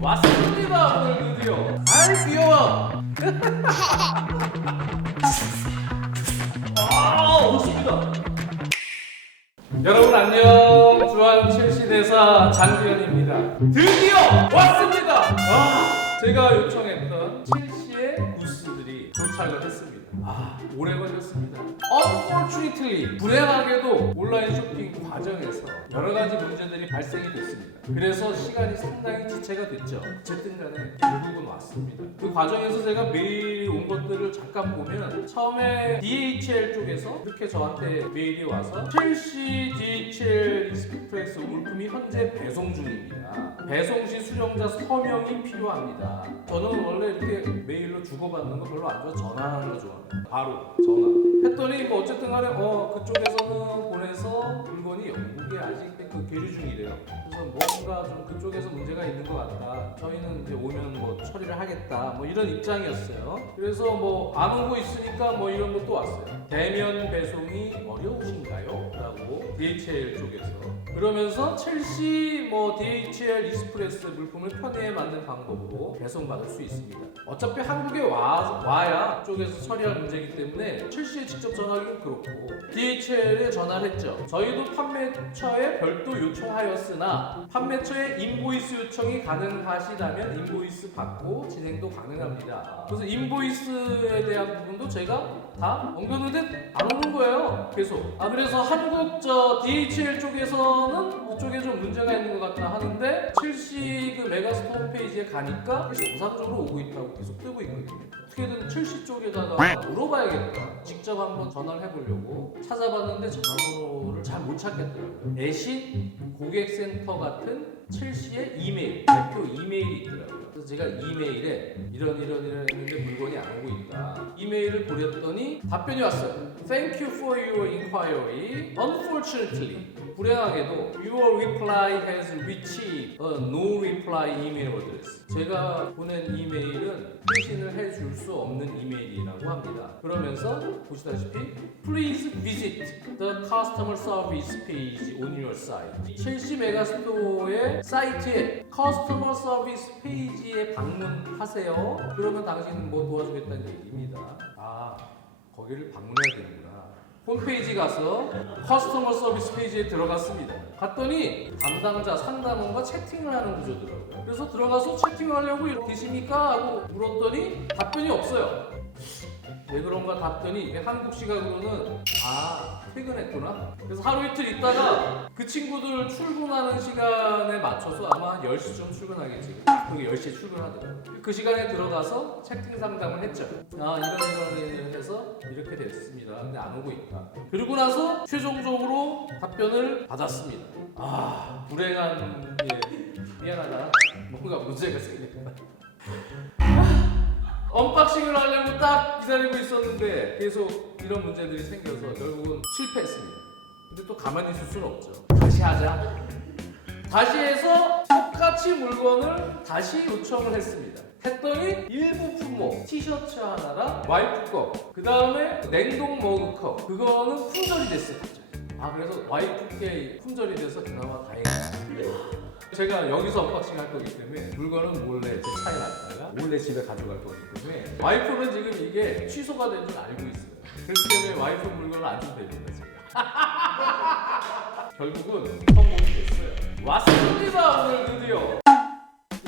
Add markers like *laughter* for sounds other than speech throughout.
왔습니다 오늘 드디어. 아이 귀여워. *laughs* 아 오십니다. 여러분 안녕. 주한 첼시 대사 장기현입니다. 드디어 왔습니다. 아, 제가 요청했던 도착을 했습니다. 아. 오래 걸렸습니다. Unfortunately 불행하게도 온라인 쇼핑 과정에서 여러 가지 문제들이 발생이 됐습니다 그래서 시간이 상당히 지체가 됐죠. 어쨌든 간에 결국은 왔습니다. 그 과정에서 제가 메일이 온 것들을 잠깐 보면 처음에 DHL 쪽에서 이렇게 저한테 메일이 와서 첼시 DHL 익스프레스 물품이 현재 배송 중입니다. 배송 시 수령자 서명이 필요합니다. 저는 원래 이렇게 메일로 주고받는 거 별로 안 좋아 전화하는 거 좋아합니다. 바로 전화 했더니 뭐 어쨌든 간에 어 그쪽에서는 보내서 물건이 영국에 아직 그 계류 중이래요. 그래서 뭔가 좀 그쪽에서 문제가 있는 것 같다. 저희는 이제 오면 뭐 처리를 하겠다. 뭐 이런 입장이었어요. 그래서 뭐 안 오고 있으니까 뭐 이런 것도 왔어요. 대면 배송이 어려우신가요? 라고 DHL 쪽에서 그러면서 첼시 뭐 DHL 익스프레스 물품을 편의에 맞는 방법으로 배송받을 수 있습니다. 어차피 한국에 와, 와야 쪽에서 처리할 문제이기 때문에 첼시에 직접 전화하기는 그렇고 DHL에 전화를 했죠. 저희도 판매처에 별도 요청하였으나 판매처에 인보이스 요청이 가능하시다면 인보이스 받고 진행도 가능합니다. 그래서 인보이스에 대한 부분도 제가 다 엉겼는데 안 오는 거예요. 계속. 아 그래서 한국 저 DHL 쪽에서 는 그쪽에 좀 문제가 있는 것 같다 하는데 첼시 그 메가스토어 홈페이지에 가니까 정상적으로 오고 있다고 계속 뜨고 있거든요. 어떻게든 첼시 쪽에다가 물어봐야겠다. 직접 한번 전화를 해보려고 찾아봤는데 전화번호를 잘 못 찾겠더라고요. 대신 고객센터 같은 첼시의 이메일, 대표 이메일이 있더라고요. 그래서 제가 이메일에 이런 이런 이런 했는데 물건이 안 오고 있다. 이메일을 보냈더니 답변이 왔어요. Thank you for your inquiry. Unfortunately, 불행하게도 your reply has reached a no reply email address. 제가 보낸 이메일은 회신을 해줄 수 없는 이메일이라고 합니다. 그러면서 보시다시피 Please visit the customer service page on your site. 첼시 메가스토어의 사이트에 커스터머 서비스 페이지에 방문하세요. 그러면 당신은 뭐 도와주겠다는 얘기입니다. 아, 거기를 방문해야 되는구나. 홈페이지 가서 커스터머 서비스 페이지에 들어갔습니다. 갔더니 담당자 상담원과 채팅을 하는 구조더라고요. 그래서 들어가서 채팅을 하려고 이렇게 계십니까? 하고 물었더니 답변이 없어요. 왜 그런가 답변이 이게 한국 시각으로는 아 퇴근했구나? 그래서 하루 이틀 있다가 그 친구들 출근하는 시간에 맞춰서 아마 한 10시쯤 출근하겠지. 그게 10시에 출근하더라고요. 그 시간에 들어가서 채팅 상담을 했죠. 아 이런 이런 해서 이렇게 됐습니다. 근데 안 오고 있다. 그리고 나서 최종적으로 답변을 받았습니다. 아 불행한 예 미안하다. 뭔가 문제가 생겼다 언박싱을 하려고 딱 기다리고 있었는데 계속 이런 문제들이 생겨서 결국은 실패했습니다. 근데 또 가만히 있을 수는 없죠. 다시 하자. 다시 해서 똑같이 물건을 다시 요청을 했습니다. 했더니 일부 품목 티셔츠 하나랑 와이프 거, 그 다음에 냉동 머그컵 그거는 품절이 됐어요. 아 그래서 와이프께 품절이 돼서 그나마 다행이었습니다. 제가 여기서 언박싱 할 거기 때문에 물건은 몰래 제 차에 놨다가 몰래 집에 가져갈 거기 때문에 와이프는 지금 이게 취소가 된 줄 알고 있어요. 그렇기 때문에 와이프 물건을 안 주면 됩니다 제가. 결국은 성공이 됐어요. 왔습니다 오늘 드디어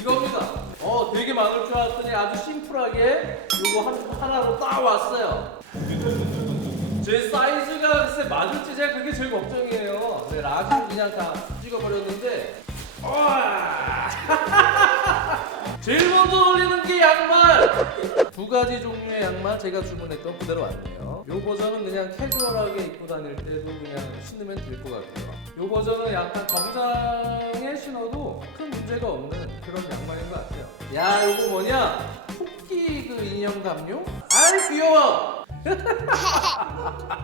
이겁니다. 어 되게 많을 줄 알았더니 아주 심플하게 이거 한, 하나로 딱 왔어요. 제 사이즈가 글쎄 맞을지 제가 그게 제일 걱정이에요. 네, 라지를 그냥 다 찍어버렸는데 와! 제일 먼저 올리는 게 양말! 두 가지 종류의 양말 제가 주문했던 그대로 왔네요. 요 버전은 그냥 캐주얼하게 입고 다닐 때도 그냥 신으면 될 것 같고요. 요 버전은 약간 정장에 신어도 큰 문제가 없는 그런 양말인 것 같아요. 야, 요거 뭐냐? 토끼 그 인형 담요? 아이 귀여워! *laughs*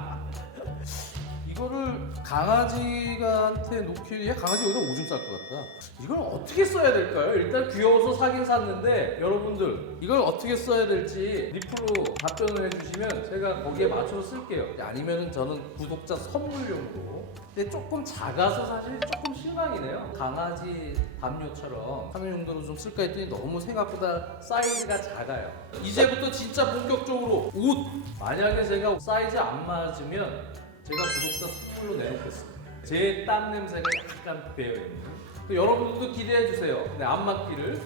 이거를 강아지한테 놓기에 강아지 여기다 오줌 쌀 것 같다. 이걸 어떻게 써야 될까요? 일단 귀여워서 사긴 샀는데 여러분들 이걸 어떻게 써야 될지 리플로 답변을 해주시면 제가 거기에 맞춰서 쓸게요. 아니면은 저는 구독자 선물용으로. 근데 조금 작아서 사실 조금 실망이네요. 강아지 담요처럼 하는 용도로 좀 쓸까 했더니 너무 생각보다 사이즈가 작아요. 이제부터 진짜 본격적으로 옷! 만약에 제가 사이즈 안 맞으면 제가 구독자 선물로 내놓겠습니다. 제 땀 냄새가 약간 배어 있는. 그 여러분들도 기대해 주세요. 네, 안 맞기를.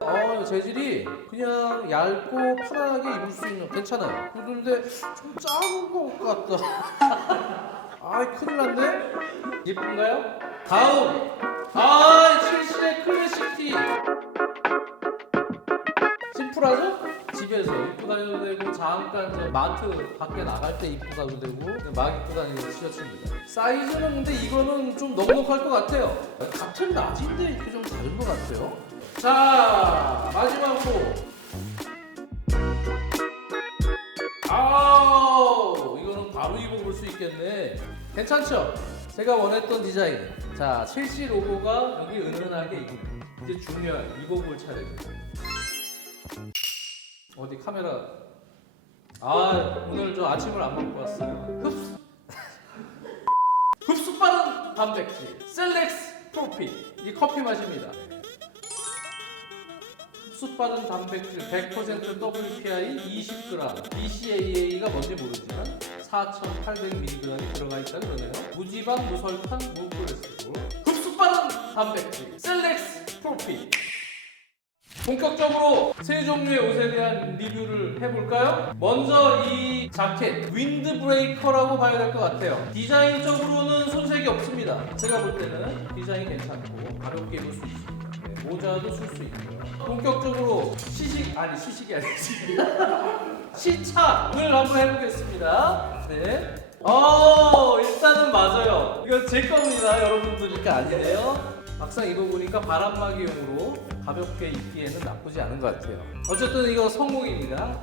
어, 재질이 그냥 얇고 편안하게 입을 수 있는 괜찮아요. 그런데 좀 작은 것 같다. *laughs* 아, 큰일 났네. 예쁜가요? 다음. 아, 70의 클래식 티. 심플하죠? 집에서 입고 다녀도 되고 잠깐 저 마트 밖에 나갈 때 입고 가도 되고 막 입고 다니는 티셔츠입니다. 사이즈는 근데 이거는 좀 넉넉할 것 같아요. 같은 라지인데 이렇게 좀 다른 것 같아요. 자 마지막으로 아우 이거는 바로 입어볼 수 있겠네. 괜찮죠? 제가 원했던 디자인. 자 첼시 로고가 여기 은은하게 입은 이제 중요한 입어볼 차례입니다. 어디 카메라. 아 오늘 저 아침을 안 먹고 왔어요. 흡수. 흡수 빠른 단백질 셀렉스 프로피. 이 커피 맛입니다. 흡수 빠른 단백질 100% WPI 20g BCAA가 뭔지 모르지만 4,800mg이 들어가 있다 그러네요. 무지방 무설탕 무콜레스테롤 흡수 빠른 단백질 셀렉스 프로피 본격적으로 세 종류의 옷에 대한 리뷰를 해볼까요? 먼저 이 자켓 윈드 브레이커라고 봐야 될 것 같아요. 디자인적으로는 손색이 없습니다. 제가 볼 때는 디자인 괜찮고 가볍게 입을 수 있습니다. 네, 모자도 쓸 수 있고요. 본격적으로 시식 아니 시식이 아니지 *laughs* 시착을 한번 해보겠습니다. 네. 어 일단은 맞아요. 이거 제 겁니다. 여러분들이 아니네요. 막상 입어보니까 바람막이용으로 가볍게 입기에는 나쁘지 않은 것 같아요. 어쨌든 이거 성공입니다.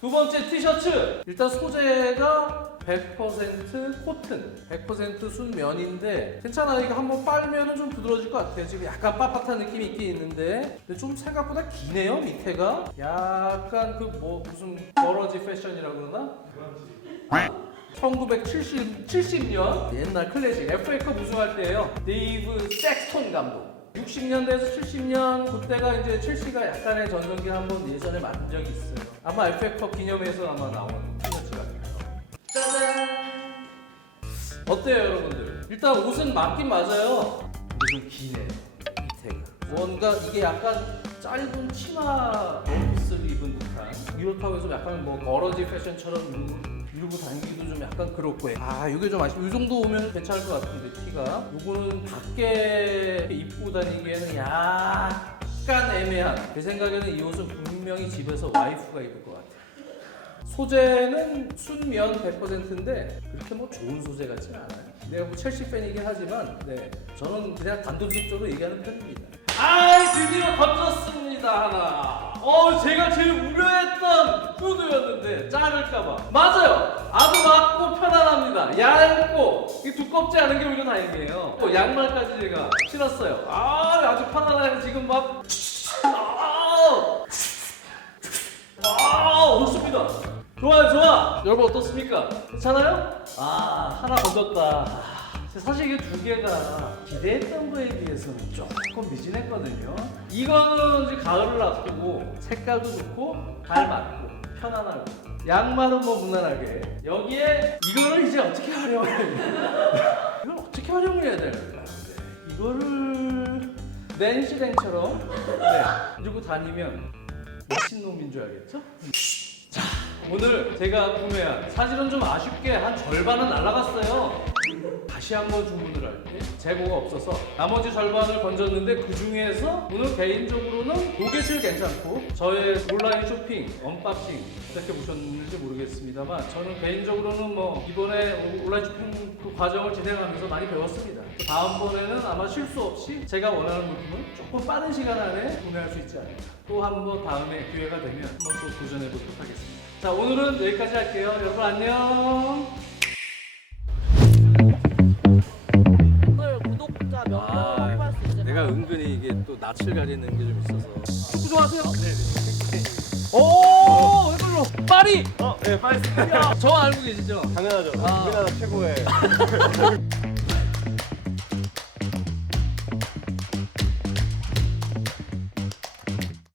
두 번째 티셔츠. 일단 소재가 100% 코튼, 100% 순면인데 괜찮아. 이거 한번 빨면은 좀 부드러워질 것 같아요. 지금 약간 빳빳한 느낌이 있긴 있는데 근데 좀 생각보다 기네요 밑에가. 약간 그 뭐 무슨 버러지 패션이라고 그러나? 1970 70년 옛날 클래식 FA컵 우승할 때예요. 데이브 섹스톤 감독. 60년대에서 70년 그때가 이제 첼시가 약간의 전성기 한번 예전에 만든 적이 있어요. 아마 FA컵 기념해서 아마 나온 티셔츠 같아요. 짜잔. 어때요, 여러분들? 일단 옷은 맞긴 맞아요. 근데 좀 기네요. 밑에가. 뭔가 이게 약간 짧은 치마 듯한 이렇다고 해서 약간 뭐 버러지 패션처럼 밀고 다니기도 좀 약간 그렇고 아 이게 좀 아쉽고 이 정도 오면 괜찮을 것 같은데 티가. 요거는 밖에 입고 다니기에는 약간 애매한 제 생각에는 이 옷은 분명히 집에서 와이프가 입을 것 같아요. 소재는 순면 100%인데 그렇게 뭐 좋은 소재 같지는 않아요. 내가 뭐 첼시 팬이긴 하지만 네 저는 그냥 단도직입적으로 얘기하는 편입니다. 아 드디어 던졌습니다 하나 어 제가 제일 우려했던 후드였는데 자를까봐. 맞아요. 아주 맞고 편안합니다. 얇고 이 두껍지 않은 게 오히려 다행이에요. 또 양말까지 제가 신었어요. 아 아주 편안하게 지금 막 아, 아 좋습니다. 좋아요 좋아. 여러분 어떻습니까? 괜찮아요? 아 하나 건졌다. 아, 사실 이게 두 개가 기대했던 거에 비해서는 조금 미진했거든요. 이거는 이제 가을을 앞두고 색깔도 좋고 잘 맞고 편안하고 양말은 뭐 무난하게 여기에 이거를 이제 어떻게 활용해야 돼? *laughs* 이걸 어떻게 활용을 해야 되나? 이거를 낸시랭처럼 네, 들고 다니면 미친놈인 줄 알겠죠? 자 오늘 제가 구매한 사실은 좀 아쉽게 한 절반은 날라갔어요. 다시 한 번 주문을 할 때 재고가 없어서 나머지 절반을 건졌는데 그 중에서 오늘 개인적으로는 고개실 괜찮고 저의 온라인 쇼핑 언박싱 어떻게 보셨는지 모르겠습니다만 저는 개인적으로는 뭐 이번에 온라인 쇼핑 그 과정을 진행하면서 많이 배웠습니다. 그 다음번에는 아마 실수 없이 제가 원하는 물품을 조금 빠른 시간 안에 구매할 수 있지 않을까. 또 한 번 다음에 기회가 되면 한번 또 도전해 보도록 하겠습니다. 자 오늘은 여기까지 할게요. 여러분 안녕. 내가 은근히 이게 또 낯을 가리는 게 좀 있어서 축구 좋아하세요? 네. 오, 이걸로. 빨리 파리. 어, 네, 빨리. 저 알고 계시죠? 당연하죠. 아. 우리나라 최고의 *laughs*